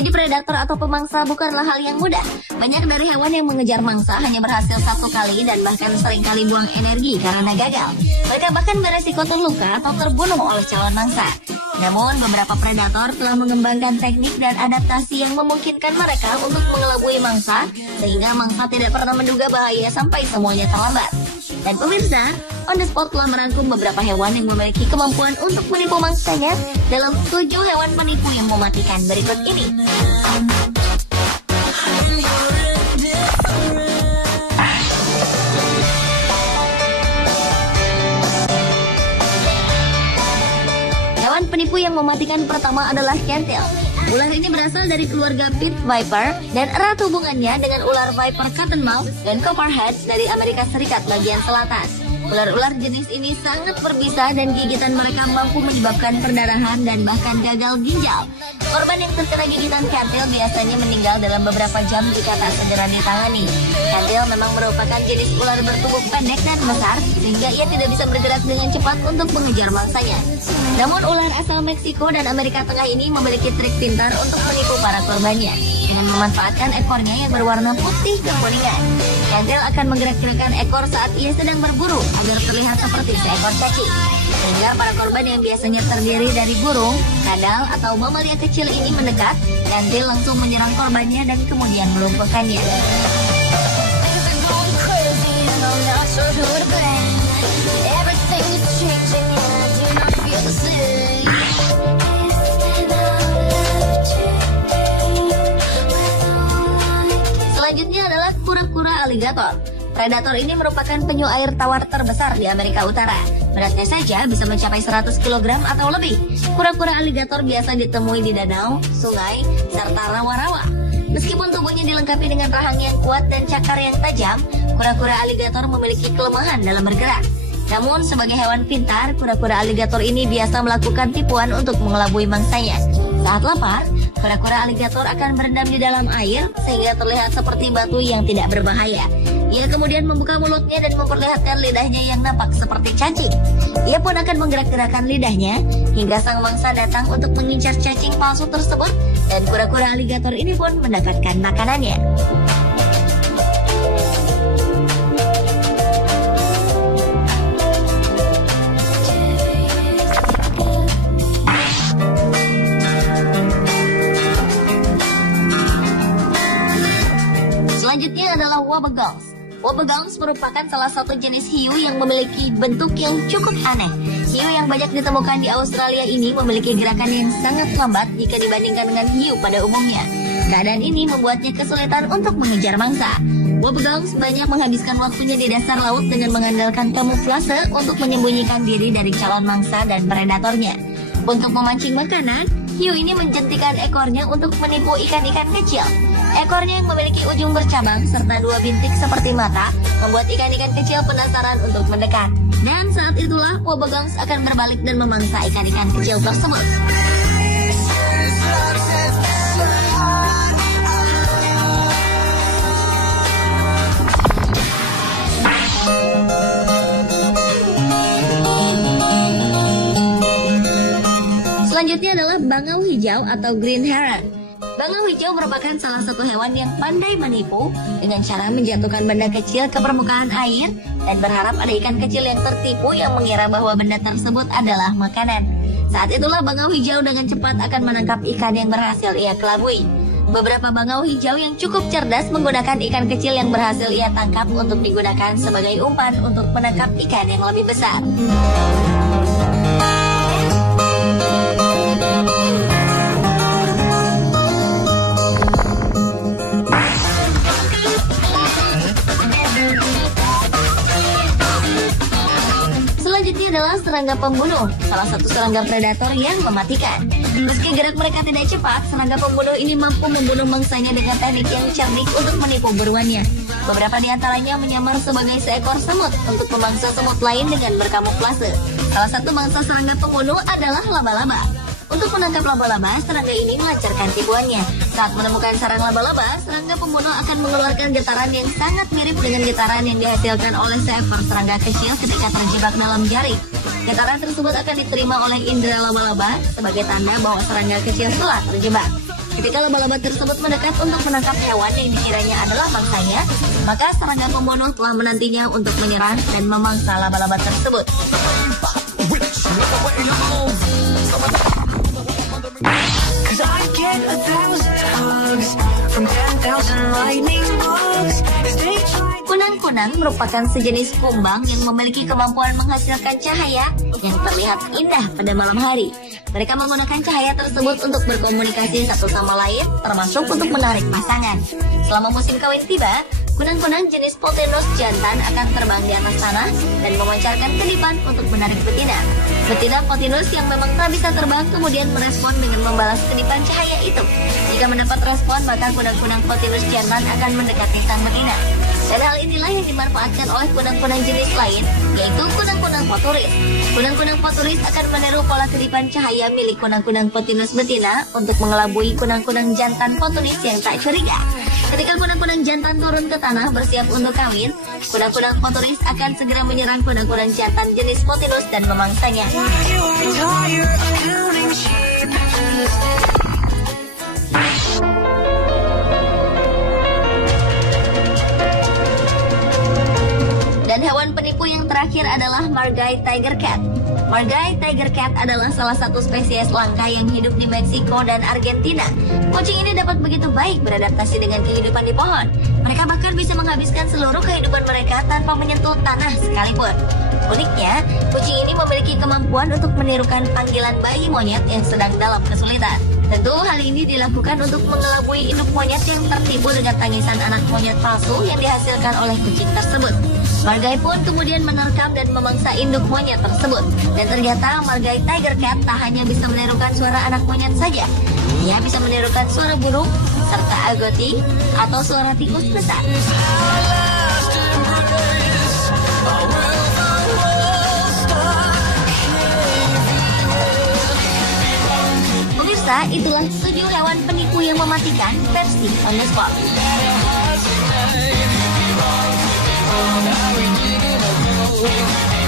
Menjadi predator atau pemangsa bukanlah hal yang mudah. Banyak dari hewan yang mengejar mangsa hanya berhasil satu kali dan bahkan seringkali buang energi karena gagal. Mereka bahkan beresiko terluka atau terbunuh oleh calon mangsa. Namun, beberapa predator telah mengembangkan teknik dan adaptasi yang memungkinkan mereka untuk mengelabui mangsa, sehingga mangsa tidak pernah menduga bahaya sampai semuanya terlambat. Dan pemirsa, On The Spot telah merangkum beberapa hewan yang memiliki kemampuan untuk menipu mangsanya dalam 7 hewan penipu yang mematikan berikut ini. Hewan penipu yang mematikan pertama adalah kentil. Ular ini berasal dari keluarga pit viper dan erat hubungannya dengan ular viper cottonmouth dan copperhead dari Amerika Serikat bagian selatan. Ular-ular jenis ini sangat berbisa dan gigitan mereka mampu menyebabkan perdarahan dan bahkan gagal ginjal. Korban yang terkena gigitan kentil biasanya meninggal dalam beberapa jam jika tak segera ditangani. Kentil memang merupakan jenis ular bertubuh pendek dan besar, sehingga ia tidak bisa bergerak dengan cepat untuk mengejar mangsanya. Namun ular asal Meksiko dan Amerika Tengah ini memiliki trik pintar untuk menipu para korbannya. Dengan memanfaatkan ekornya yang berwarna putih kekuningan, kentil akan menggerak-gerakkan ekor saat ia sedang berburu agar terlihat seperti seekor cacing. Sehingga para korban yang biasanya terdiri dari burung, kadal, atau mamalia kecil ini mendekat, kentil langsung menyerang korbannya dan kemudian melumpuhkannya. Selanjutnya adalah kura-kura aligator. Predator ini merupakan penyu air tawar terbesar di Amerika Utara. Beratnya saja bisa mencapai 100 kg atau lebih. Kura-kura aligator biasa ditemui di danau, sungai, serta rawa-rawa. Meskipun tubuhnya dilengkapi dengan rahang yang kuat dan cakar yang tajam, kura-kura aligator memiliki kelemahan dalam bergerak. Namun sebagai hewan pintar, kura-kura aligator ini biasa melakukan tipuan untuk mengelabui mangsanya. Saat lapar, kura-kura aligator akan berendam di dalam air sehingga terlihat seperti batu yang tidak berbahaya. Ia kemudian membuka mulutnya dan memperlihatkan lidahnya yang nampak seperti cacing. Ia pun akan menggerak-gerakkan lidahnya hingga sang mangsa datang untuk mengincar cacing palsu tersebut, dan kura-kura aligator ini pun mendapatkan makanannya. Selanjutnya adalah wobbegong. Wobbegong merupakan salah satu jenis hiu yang memiliki bentuk yang cukup aneh. Hiu yang banyak ditemukan di Australia ini memiliki gerakan yang sangat lambat jika dibandingkan dengan hiu pada umumnya. Keadaan ini membuatnya kesulitan untuk mengejar mangsa. Wobbegong banyak menghabiskan waktunya di dasar laut dengan mengandalkan kamuflase untuk menyembunyikan diri dari calon mangsa dan predatornya. Untuk memancing makanan, hiu ini menjentikan ekornya untuk menipu ikan-ikan kecil. Ekornya yang memiliki ujung bercabang serta 2 bintik seperti mata membuat ikan-ikan kecil penasaran untuk mendekat. Dan saat itulah wobbegong akan berbalik dan memangsa ikan-ikan kecil tersebut. Selanjutnya adalah bangau hijau atau green heron. Bangau hijau merupakan salah satu hewan yang pandai menipu dengan cara menjatuhkan benda kecil ke permukaan air dan berharap ada ikan kecil yang tertipu yang mengira bahwa benda tersebut adalah makanan. Saat itulah bangau hijau dengan cepat akan menangkap ikan yang berhasil ia kelabui. Beberapa bangau hijau yang cukup cerdas menggunakan ikan kecil yang berhasil ia tangkap untuk digunakan sebagai umpan untuk menangkap ikan yang lebih besar. Adalah serangga pembunuh, salah satu serangga predator yang mematikan. Meski gerak mereka tidak cepat, serangga pembunuh ini mampu membunuh mangsanya dengan teknik yang cerdik untuk menipu buruannya. Beberapa di antaranya menyamar sebagai seekor semut untuk memangsa semut lain dengan berkamuflase. Salah satu mangsa serangga pembunuh adalah laba-laba. Untuk menangkap laba-laba, serangga ini melancarkan tipuannya. Saat menemukan sarang laba-laba, serangga pembunuh akan mengeluarkan getaran yang sangat mirip dengan getaran yang dihasilkan oleh seekor serangga kecil ketika terjebak dalam jaring. Getaran tersebut akan diterima oleh indera laba-laba sebagai tanda bahwa serangga kecil telah terjebak. Ketika laba-laba tersebut mendekat untuk menangkap hewan yang dikiranya adalah mangsanya, maka serangga pembunuh telah menantinya untuk menyerang dan memangsa laba-laba tersebut. Kunang-kunang merupakan sejenis kumbang yang memiliki kemampuan menghasilkan cahaya yang terlihat indah pada malam hari. Mereka menggunakan cahaya tersebut untuk berkomunikasi satu sama lain, termasuk untuk menarik pasangan. Selama musim kawin tiba, kunang-kunang jenis Pothinus jantan akan terbang di atas tanah dan memancarkan kedipan untuk menarik betina. Betina Pothinus yang memang tak bisa terbang kemudian merespon dengan membalas kedipan cahaya itu. Jika mendapat respon, maka kunang-kunang Pothinus jantan akan mendekati sang betina. Dan hal inilah yang dimanfaatkan oleh kunang-kunang jenis lain, yaitu kunang-kunang Pothuris. Kunang-kunang Pothuris akan meniru pola kedipan cahaya milik kunang-kunang Pothinus betina untuk mengelabui kunang-kunang jantan Pothuris yang tak curiga. Ketika kunang-kunang jantan turun ke tanah bersiap untuk kawin, kunang-kunang Pothuris akan segera menyerang kunang-kunang jantan jenis Pothinus dan memangsanya. Dan hewan penipu yang terakhir adalah Margay Tiger Cat. Margay Tiger Cat adalah salah satu spesies langka yang hidup di Meksiko dan Argentina. Kucing ini dapat begitu baik beradaptasi dengan kehidupan di pohon. Mereka bahkan bisa menghabiskan seluruh kehidupan mereka tanpa menyentuh tanah sekalipun. Uniknya, kucing ini memiliki kemampuan untuk menirukan panggilan bayi monyet yang sedang dalam kesulitan. Tentu hal ini dilakukan untuk mengelabui induk monyet yang tertipu dengan tangisan anak monyet palsu yang dihasilkan oleh kucing tersebut. Margay pun kemudian menerkam dan memangsa induk monyet tersebut. Dan ternyata Margay Tiger Cat tak hanya bisa menirukan suara anak monyet saja. Ia bisa menirukan suara burung, serta agoti atau suara tikus besar. Pemirsa, itulah 7 hewan penipu yang mematikan versi On The Spot. Now we dig in a hole.